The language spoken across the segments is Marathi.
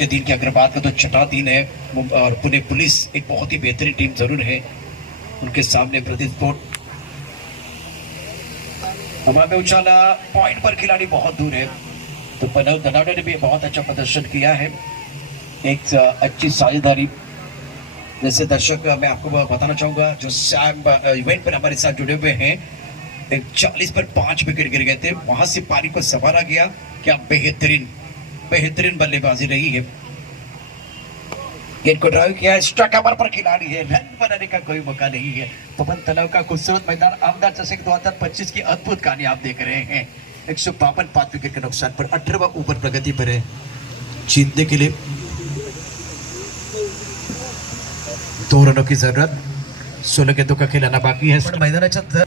के दिन की अगर बात करें तो छठा दिन है और पुणे पुलिस एक बहुत ही बेहतरीन टीम ज़रूर है। उनके सामने प्रतिस्फोट हमारे उछाला पॉइंट पर खिलाड़ी बहुत दूर है। तो पनव धनावड़े ने भी बहुत अच्छा प्रदर्शन किया है। एक अच्छी साझेदारी। जैसे दर्शक, मैं आपको बताना चाहूँगा, जो सैम इवेंट पर हमारे साथ जुड़े हुए हैं, एक चालीस पर पाँच विकेट गिर गए थे। वहाँ से पारी को संभाला गया। क्या बेहतरीन बेहतरीन बल्लेबाजी रही है। गेट को ड्राइव किया है स्ट्राइक कवर पर खिलाड़ी है। रन बनाने का कोई मौका नहीं है। पवन तलाव का खूबसूरत मैदान, आमदार चषक 2025 की अद्भुत कहानी आप देख रहे हैं। एक सौ बावन पाँच विकेट के नुकसान पर अठारहवा ऊपर प्रगति पर है। जीतने के लिए दो रनों की ज़रूरत, सोलह गेंदों का खिलाना बाकी है। मैदानाच्या जर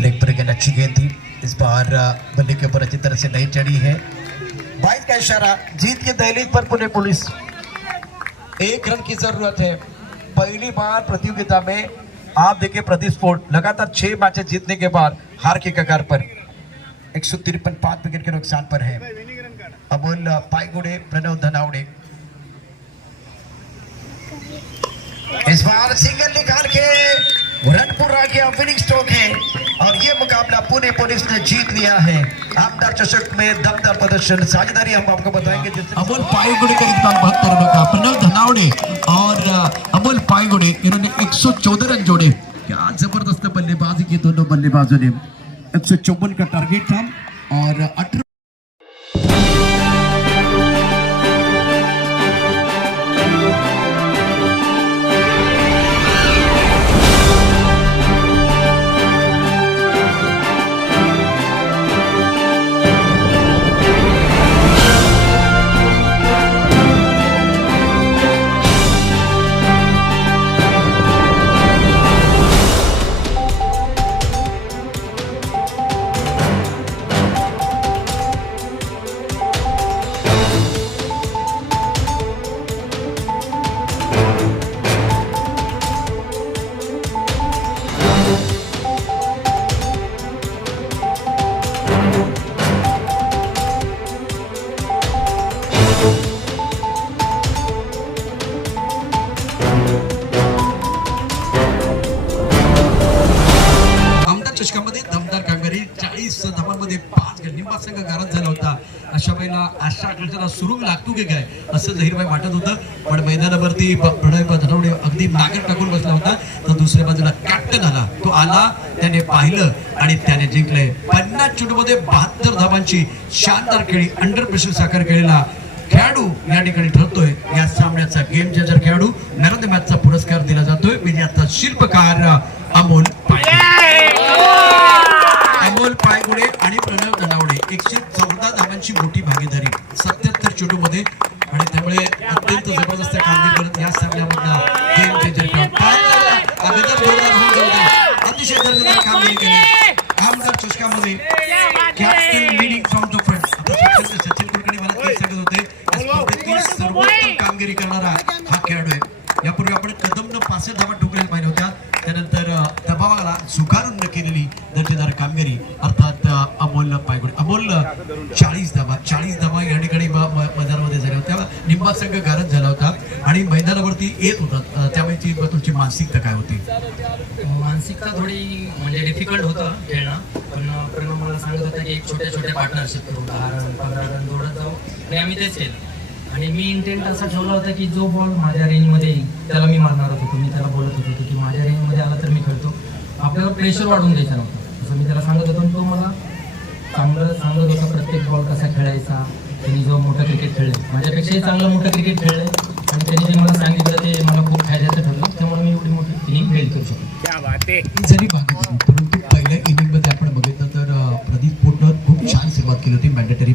लेग पर गेंद अच्छी गेंद थी। इस बार बल्ले के ऊपर अच्छी तरह से नहीं चढ़ी है। बाईस का इशारा, जीत के दहलीज पर पुणे पुलिस। एक रन की ज़रूरत है। पहली बार प्रतियोगिता में आप देखिए प्रतिस्फोट लगातार छह मैचेस जीतने के बाद हार के कगार पर। एक सौ तिरपन पाँच विकेट के नुकसान पर है। अमोल पाईगुड़े प्रणव धनावड़े। इस बार सिंगल निकाल के रन पूरा किया विनिंग स्ट्रोक है। और ये मुकाबला पुणे पुलिस ने जीत लिया है। आमदार चषक में दमदार प्रदर्शन साझेदारी हम आपको बताएँगे अमोल पाईगुड़े का इकबाल बहत्तर रनों का प्रणव धनावड़े और अमोल पाईगुड़े इन्होंने 114 रन जोड़े। क्या ज़बरदस्त बल्लेबाजी की दोनों बल्लेबाजों ने। एक सौ चौवन का टारगेट था और अठारह मध्ये पाच गट संघ गारद झाला होता. अशा वेळेला आशा आकांक्षाला सुरुंग लागतो की काय असं जहीरबाई वाटत होतं. पण मैदानावरती प्रणय धनवडे अगदी नागर टाकून बसला होता. तर दुसऱ्या बाजूला कॅप्टन आला. तो आला त्याने पाहिलं आणि त्याने जिंकलंय. पन्नास चेंडूमध्ये बहात्तर धावांची शानदार खेळी अंडर प्रेशर साकार खेळलेला खेळाडू या ठिकाणी ठरतोय. या सामन्याचा गेम चेंजर खेळाडू नरद मॅचचा पुरस्कार दिला जातोय. विजयाचा शिल्पकार अमोल पायगुडे अमोल पायगुडे आणि प्रणव धनावडे एकशे चौदा धावांची मोठी भागीदारी सत्याहत्तर चेंडू मध्ये आणि त्यामुळे अत्यंत जबरदस्त कामगिरी करत या सामन्यामधला गेम चेंजर अतिशय दर्जेदार कामगिरी केली. आमदार चषकामध्ये captain leading from the front Sachin Kulkarni मला तेच सांगत होते. सर्वोत्तम कामगिरी करणारा चाळीस धावा चाळीस धावा या ठिकाणी मैदानामध्ये झाल्या होत्या. निंबा संघ गारद झाला होता आणि मैदानावरती येत होता. अ, त्यावेळी ती तुमची मानसिकता काय होती? मानसिकता थोडी म्हणजे डिफिकल्ट होतं खेळणं. पण प्रणव मला सांगत होता की एक छोट्या छोट्या पार्टनरशिप करू. दहा रन पंधरा रन जोडत जाऊ. आणि आम्ही तेच केलं. आणि मी इंटेंट असा ठेवला होता की जो बॉल माझ्या रेंजमध्ये येईल त्याला मी मारणार होतो. मी त्याला बोलत होतो की माझ्या रेंजमध्ये आला तर मी खेळतो. आपल्याला प्रेशर वाढून द्यायचा नव्हता. असं मी त्याला सांगत होतो आणि तो मला चांगलं सांगत होता प्रत्येक बॉल कसा खेळायचा त्यांनी जो मोठं क्रिकेट खेळले. माझ्यापेक्षाही चांगलं मोठं क्रिकेट खेळलं. आणि त्यांनी जे मला सांगितलं ते मला खूप फायद्याचं ठरलं. त्यामुळे मी एवढी मोठी इनिंग फेल करू शकतो जरी परंतु पहिल्या इनिंगमध्ये आपण बघितलं तर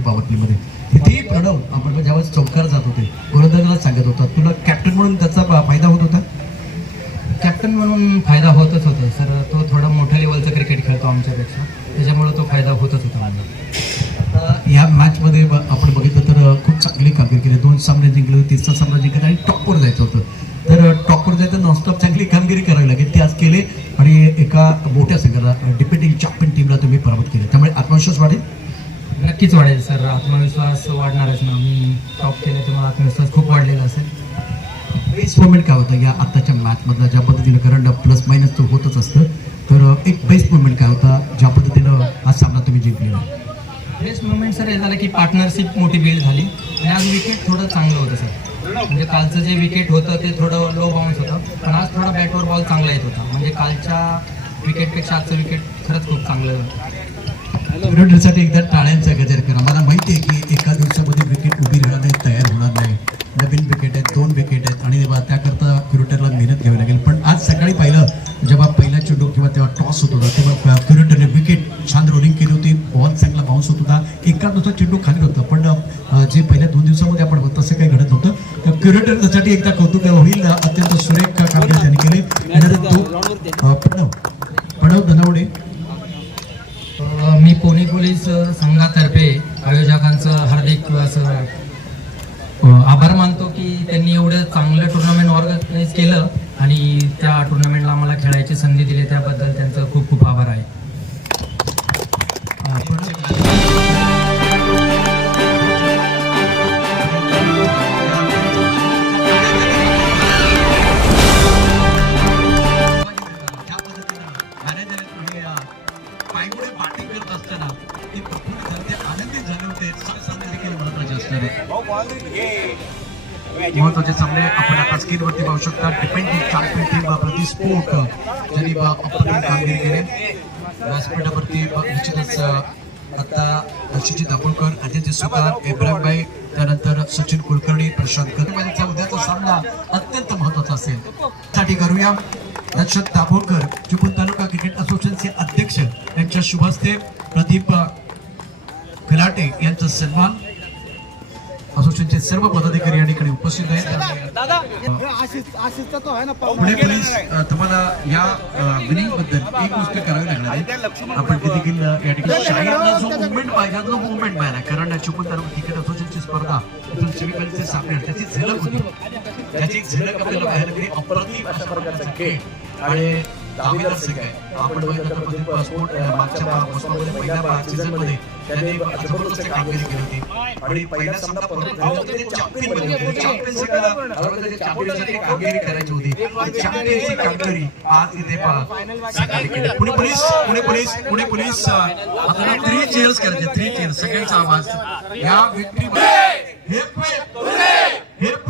पॉवर प्लेमध्ये किती प्रणव आपण ज्यावेळेस चौकार जात होते गोलंदाजाला सांगत होता. तुला कॅप्टन म्हणून त्याचा फायदा होत होता? कॅप्टन म्हणून फायदा होतच होता सर. तो थोडा मोठ्या लेवलचं क्रिकेट खेळतो आमच्यापेक्षा. त्याच्यामुळे तो फायदा होतच होता मला आता या मॅचमध्ये आपण बघितलं तर खूप चांगली कामगिरी केली. दोन सामने जिंकले होते तिसरा सामना जिंकला आणि टॉपवर जायचं होतं. तर टॉपवर जायचं नॉनस्टॉप चांगली कामगिरी करावी लागेल ती आज केले. आणि एका मोठ्या संघाला डिपेंडिंग चॅम्पियन टीमला तुम्ही पराभूत केले. त्यामुळे आत्मविश्वास वाढेल? नक्कीच वाढेल सर. आत्मविश्वास वाढणारच ना. मी टॉप केले तेव्हा आत्मविश्वास खूप वाढलेला असेल. बेस्ट मोमेंट काय होतं? या आत्ताच्या मॅचमधला ज्या पद्धतीनं कारण प्लस मायनस तर होतच असतं तर एक बेस्ट मोमेंट काय होता? ज्या हा सामना तुम्ही जिंकलेला बेस्ट मुवमेंट सर हे झालं की पार्टनरशिप मोठी बिल्ड झाली. आणि आज विकेट थोडं चांगलं होतं सर म्हणजे कालचं जे विकेट होतं ते थोडं लो बाउन्स होतं. पण आज थोडा बॅटवर बॉल चांगला येत होता. म्हणजे कालच्या विकेटपेक्षा आजचं विकेट खरंच खूप चांगलं क्रिकेटरसाठी एकदा टाळ्यांचा गजर करा. मला माहिती आहे की एका दिवसामध्ये विकेट उभी राहणार नाही तयार होणार नाही. नवीन विकेट आहेत दोन विकेट आहेत. आणि त्याकरता क्युरेटरला मेहनत घ्यावी लागेल. पण आज सकाळी पाहिलं जेव्हा पहिला चेंडू किंवा तेव्हा टॉस होत होता तेव्हा क्युरेटरने विकेट छान रोलिंग केली होती बॉल चांगला बाउन्स होत होता एका दुसरा चेंडू खाली होता पण अं, जे पहिल्या दोन दिवसामध्ये आपण तसं काही घडत नव्हतं. तर क्युरेटर त्यासाठी एकदा कौतुक होईल अत्यंत सुरेख कामगिरी त्यांनी केली प्रणव. प्रणव धनावडे. मी पुणे पोलीस संघातर्फे आयोजकांचं हार्दिक असं आभार मानतो की त्यांनी एवढं चांगलं टुर्नामेंट ऑर्गनाईज केलं आणि त्या टुर्नामेंटला आम्हाला खेळायची संधी दिली. त्याबद्दल त्यांचं खूप खूप आभार आहे. महत्त्वाचे महत्त्वाचे सामने आपण आता स्क्रीनवरती पाहू शकता. डिपेंडिंग चॅम्पियन टीम प्रतिस्फोट ज्यांनी ब- कामगिरी केली व्यासपीठावरती निश्चितच आता रशीजी दाभोळकर आदित्य सुतार इब्राहिमबाई त्यानंतर सचिन कुलकर्णी प्रशांत कर्मचा उद्याचा सामना अत्यंत महत्त्वाचा असेल. साठी करूया दक्षत दाभोळकर चिपळूण तालुका क्रिकेट असोसिएशनचे अध्यक्ष यांच्या शुभ हस्ते प्रदीप अ, यांचा सन्मान. सर्व पदाधिकारी या ठिकाणी उपस्थित आहेत. पुणे पोलीस तुम्हाला या विनिंगबद्दल एक गोष्ट करावी लागणार आहे. आपण किती देखील या ठिकाणी जो मुवमेंट पाहिजे तो मुवमेंट पाहिला कारण चिपळूण तालुका क्रिकेट असोसिएशनची स्पर्धा इथून सेमीफायनलचे सामने त्याची झलक होती. त्याची झलक आपल्याला पाहायला मिळाली. अप्रतिम अशा प्रकारचा खेळ. आणि दावेदार संघ आहे. आपण बघितलं तर स्पोर्ट मागच्या पहिल्या सीझनमध्ये त्याने जबरदस्त कामगिरी केली होती. आणि पहिला सामना चॅम्पियनसाठी म्हणजे कामगिरी करायची होती चॅम्पियनची कामगिरी आज इथे Pune police Pune police Pune police आता थ्री चेअर्स करायचे थ्री चेअर्स सगळ्यांचा आवाज. या व्यक्ती हे हे हेप